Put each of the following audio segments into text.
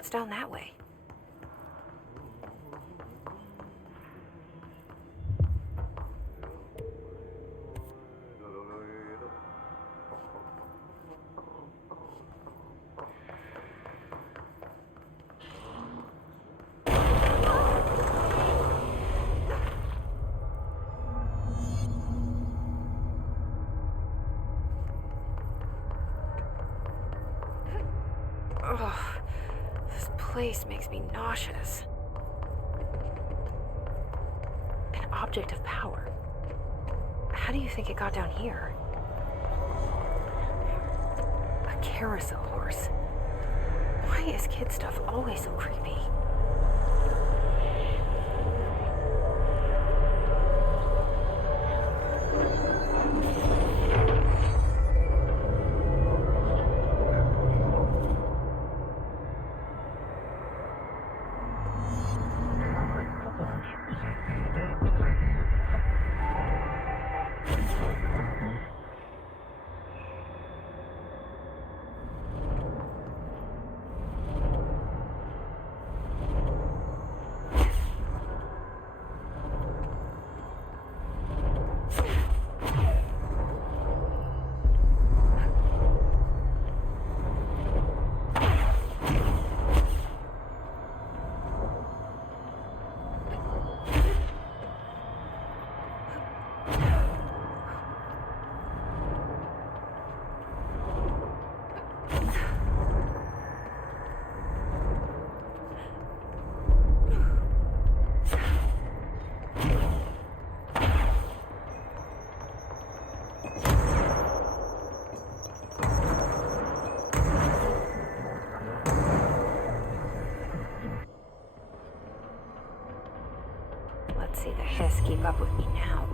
What's down that way? Ugh, this place makes me nauseous. An object of power. How do you think it got down here? A carousel horse. Why is kid stuff always so creepy? Let's see the hiss keep up with me now.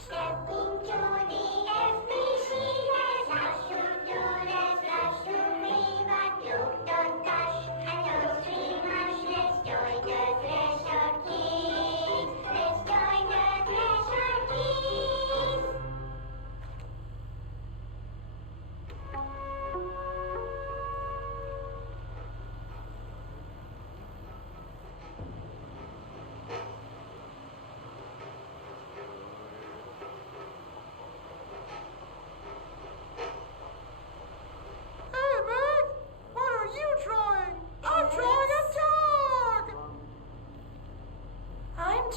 Stepping to the FBC, there's rush to do, there's rush to me, but look, don't dash, and don't scream, hush, let's join the Thresher Kids, let's join the Thresher Kids.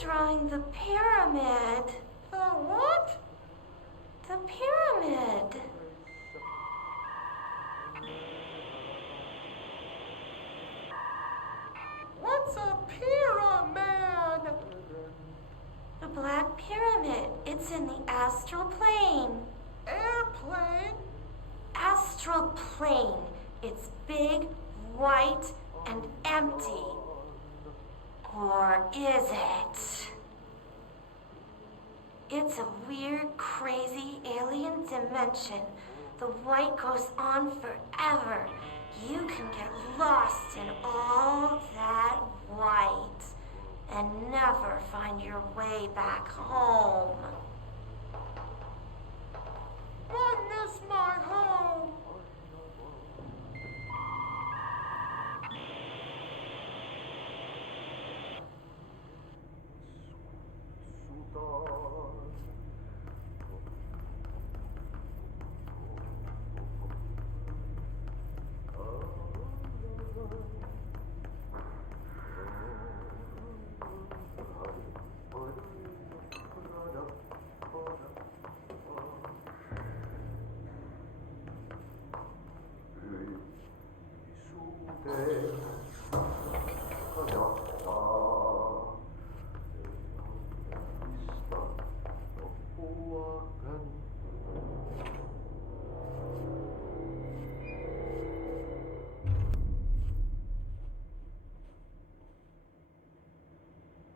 Drawing the pyramid. The what? The pyramid. What's a pyramid? The Black Pyramid. It's in the astral plane. Airplane? Astral plane. It's big, white, and empty. Or is it? It's a weird, crazy alien dimension. The white goes on forever. You can get lost in all that white and never find your way back home. I miss my home.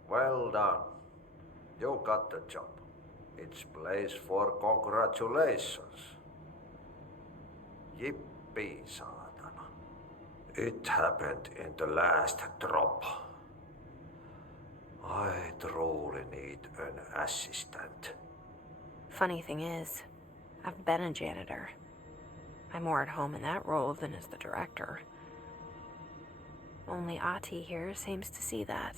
Well done. You got the job. It's place for congratulations. Yippee, saatana. It happened in the last drop. I truly need an assistant. Funny thing is, I've been a janitor. I'm more at home in that role than as the director. Only Ahti here seems to see that.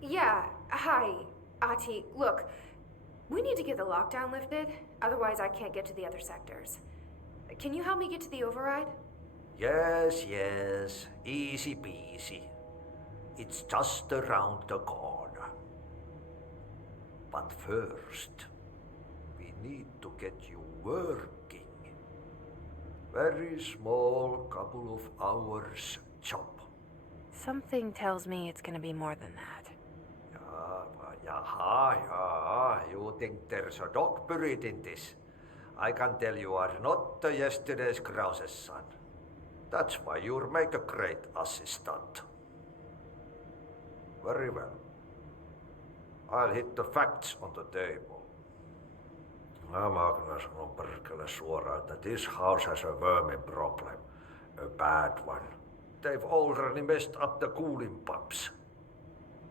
Yeah, hi, Ahti. Look, we need to get the lockdown lifted, otherwise I can't get to the other sectors. Can you help me get to the override? Yes, easy peasy. It's just around the corner. But first, we need to get you working. Very small, couple of hours job. Something tells me it's gonna be more than that. Yeah. You think there's a dog buried in this? I can tell you are not yesterday's Krause's son. That's why you'll make a great assistant. Very well. I'll hit the facts on the table. Mä kyllä sanon perkele suoraan, että this house has a vermin problem. A bad one. They've already messed up the cooling pumps.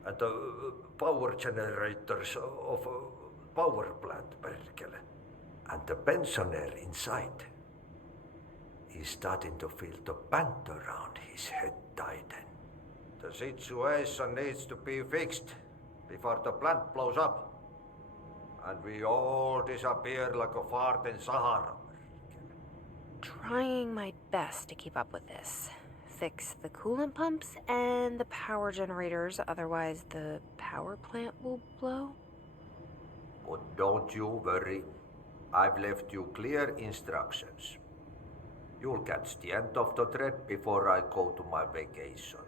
And the power generators of a power plant, perkele. And the pensioner inside is starting to feel the band around his head tighten. The situation needs to be fixed before the plant blows up. And we all disappear like a fart in Sahara. Trying my best to keep up with this. Fix the coolant pumps and the power generators, otherwise the power plant will blow. But don't you worry. I've left you clear instructions. You'll catch the end of the thread before I go to my vacation.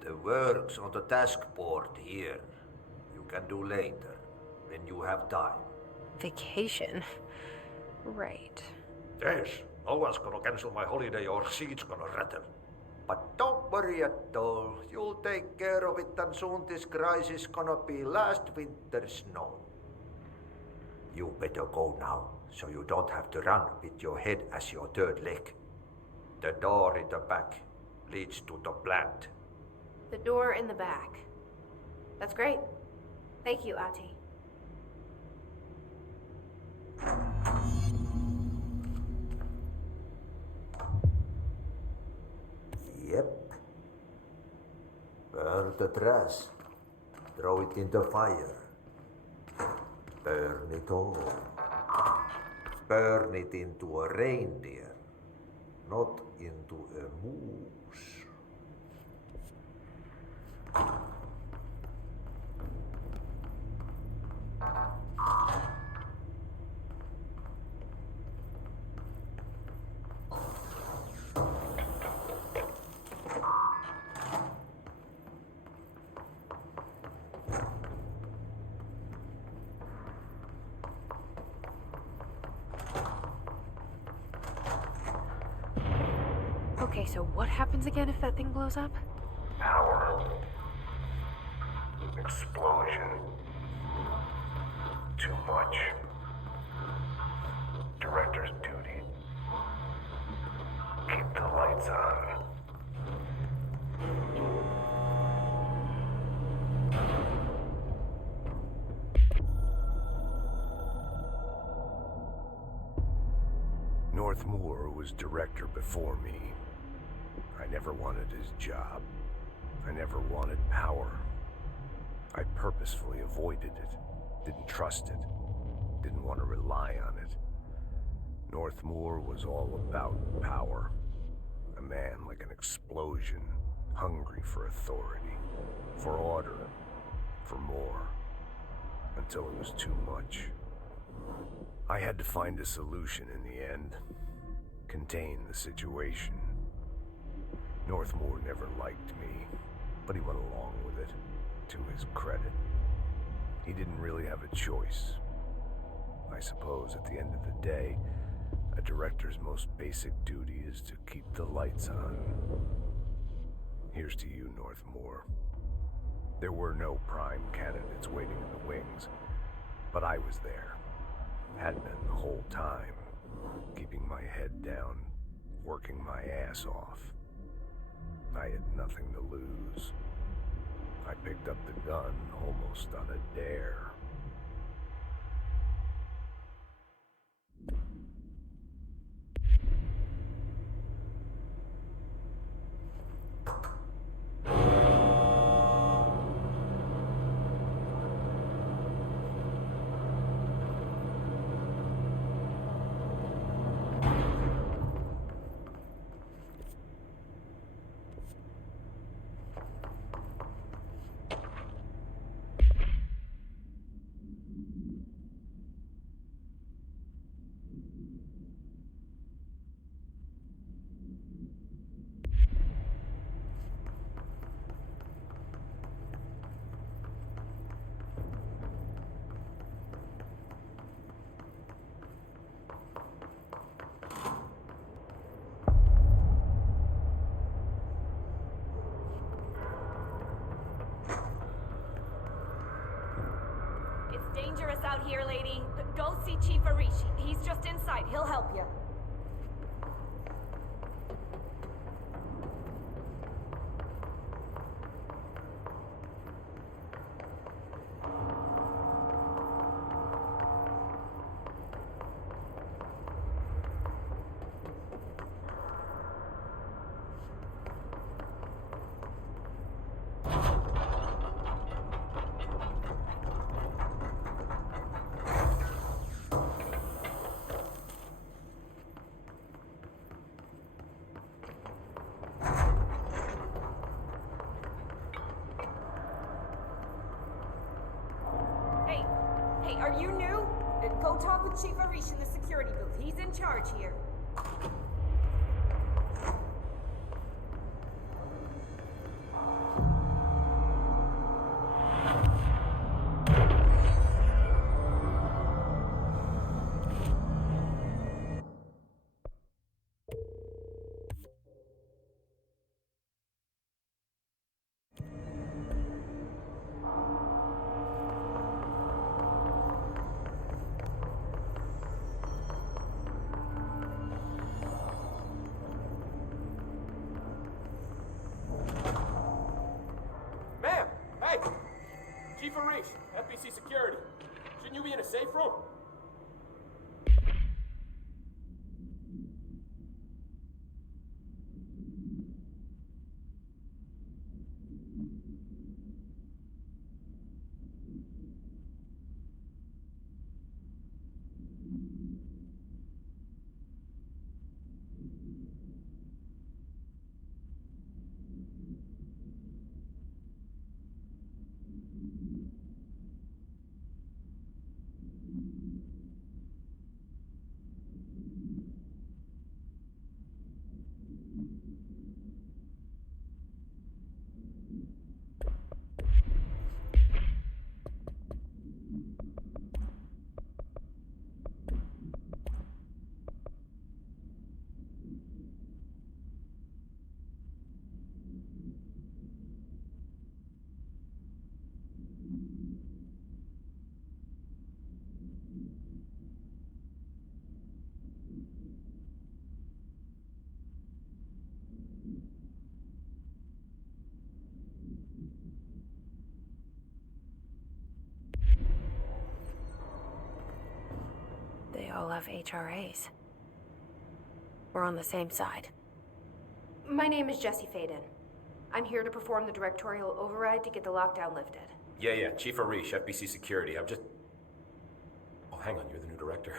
The work's on the task board here. You can do later, when you have time. Vacation? Right. Yes, no one's gonna cancel my holiday or seat's gonna rattle. But don't worry at all. You'll take care of it and soon this crisis gonna be last winter's snow. You better go now, so you don't have to run with your head as your third leg. The door in the back leads to the plant. The door in the back. That's great. Thank you, Ahti. Yep. Burn the trash. Throw it in the fire. Burn it all. Burn it into a reindeer, not into a moose. Okay, so what happens again if that thing blows up? Power. Explosion. Too much. Director's duty. Keep the lights on. Northmoor was director before me. I never wanted his job. I never wanted power. I purposefully avoided it, didn't trust it, didn't want to rely on it. Northmoor was all about power. A man like an explosion, hungry for authority, for order, for more, until it was too much. I had to find a solution in the end, contain the situation. Northmore never liked me, but he went along with it, to his credit. He didn't really have a choice. I suppose at the end of the day, a director's most basic duty is to keep the lights on. Here's to you, Northmore. There were no prime candidates waiting in the wings, but I was there. Had been the whole time, keeping my head down, working my ass off. I had nothing to lose. I picked up the gun almost on a dare. Dangerous out here, lady. Go see Chief Arish. He's just inside. He'll help you. Are you new? Go talk with Chief Arish in the security booth. He's in charge here. Chief Arish, FBC Security. Shouldn't you be in a safe room? They all have HRAs. We're on the same side. My name is Jesse Faden. I'm here to perform the directorial override to get the lockdown lifted. Yeah, Chief Arish, FBC Security. Oh, hang on, you're the new director.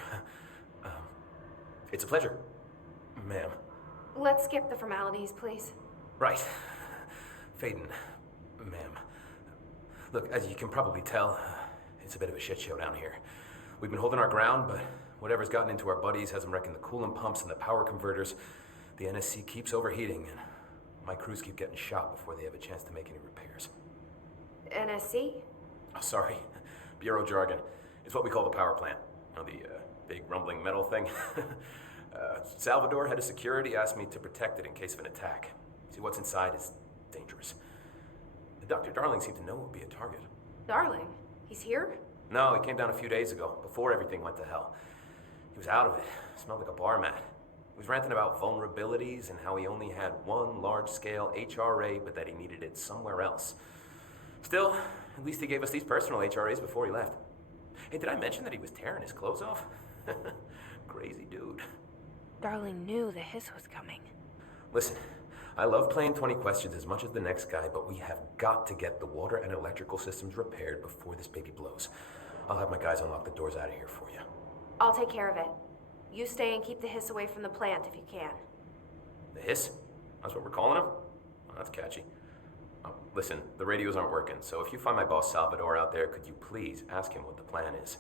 It's a pleasure, ma'am. Let's skip the formalities, please. Right. Faden, ma'am. Look, as you can probably tell, it's a bit of a shit show down here. We've been holding our ground, but whatever's gotten into our buddies has them wrecking the coolant pumps and the power converters. The NSC keeps overheating, and My crews keep getting shot before they have a chance to make any repairs. NSC? Oh, sorry. Bureau jargon. It's what we call the power plant. You know, the big rumbling metal thing. Salvador, head of security, asked me to protect it in case of an attack. See, what's inside is dangerous. Dr. Darling seemed to know it would be a target. Darling? He's here? No, he came down a few days ago, before everything went to hell. He was out of it. Smelled like a bar mat. He was ranting about vulnerabilities and how he only had one large-scale HRA, but that he needed it somewhere else. Still, at least he gave us these personal HRAs before he left. Hey, did I mention that he was tearing his clothes off? Crazy dude. Darling knew the hiss was coming. Listen, I love playing 20 questions as much as the next guy, but we have got to get the water and electrical systems repaired before this baby blows. I'll have my guys unlock the doors out of here for you. I'll take care of it. You stay and keep the hiss away from the plant if you can. The hiss? That's what we're calling him? Oh, that's catchy. Oh, listen, the radios aren't working, so if you find my boss Salvador out there, could you please ask him what the plan is?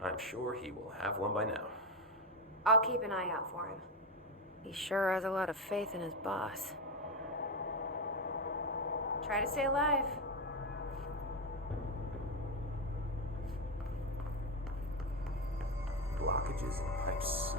I'm sure he will have one by now. I'll keep an eye out for him. He sure has a lot of faith in his boss. Try to stay alive. Blockages in pipe C.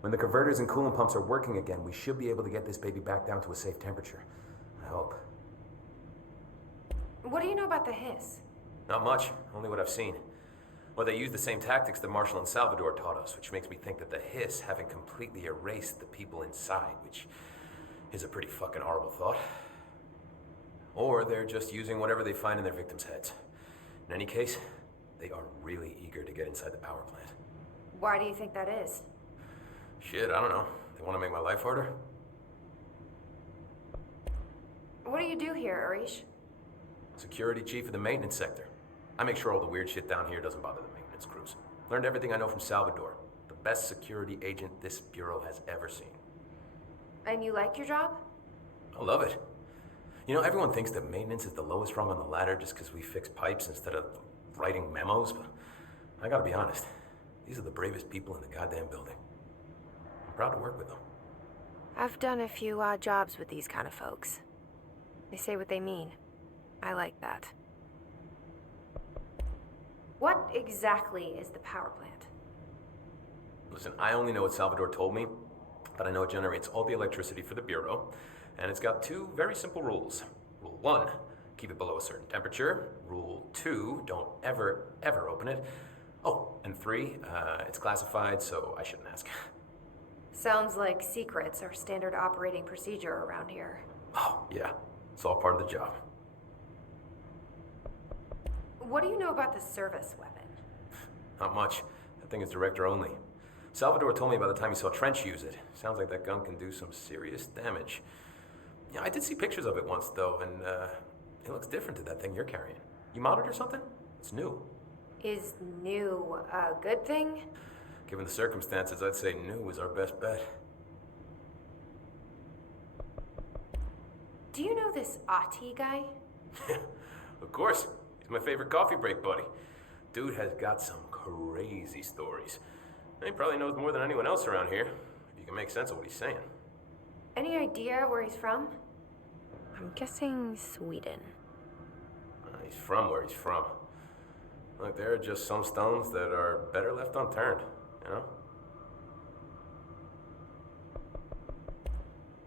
When the converters and coolant pumps are working again, we should be able to get this baby back down to a safe temperature. I hope. What do you know about the hiss? Not much, only what I've seen. Well, they use the same tactics that Marshall and Salvador taught us, which makes me think that the hiss haven't completely erased the people inside, which is a pretty fucking horrible thought. Or they're just using whatever they find in their victims' heads. In any case, they are really eager to get inside the power plant. Why do you think that is? Shit, I don't know. They want to make my life harder? What do you do here, Arish? Security chief of the maintenance sector. I make sure all the weird shit down here doesn't bother the maintenance crews. Learned everything I know from Salvador, the best security agent this bureau has ever seen. And you like your job? I love it. You know, everyone thinks that maintenance is the lowest rung on the ladder just because we fix pipes instead of writing memos, but I gotta be honest, these are the bravest people in the goddamn building. I'm proud to work with them. I've done a few odd jobs with these kind of folks. They say what they mean. I like that. What exactly is the power plant? Listen, I only know what Salvador told me, but I know it generates all the electricity for the Bureau, and it's got two very simple rules. Rule 1, keep it below a certain temperature. Rule 2, don't ever, ever open it. Oh, and 3, it's classified, so I shouldn't ask. Sounds like secrets are standard operating procedure around here. Oh, yeah. It's all part of the job. What do you know about the service weapon? Not much. That thing is director only. Salvador told me about the time he saw Trench use it. Sounds like that gun can do some serious damage. Yeah, I did see pictures of it once, though, and it looks different to that thing you're carrying. You modded or something? It's new. Is new a good thing? Given the circumstances, I'd say new is our best bet. Do you know this Ahti guy? Of course. He's my favorite coffee break buddy. Dude has got some crazy stories. He probably knows more than anyone else around here, if you can make sense of what he's saying. Any idea where he's from? I'm guessing Sweden. He's from where he's from. Look, there are just some stones that are better left unturned, you know?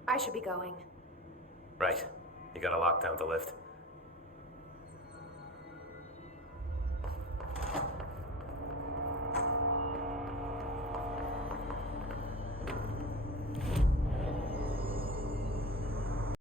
I should be going. Right. You got a lockdown to lift.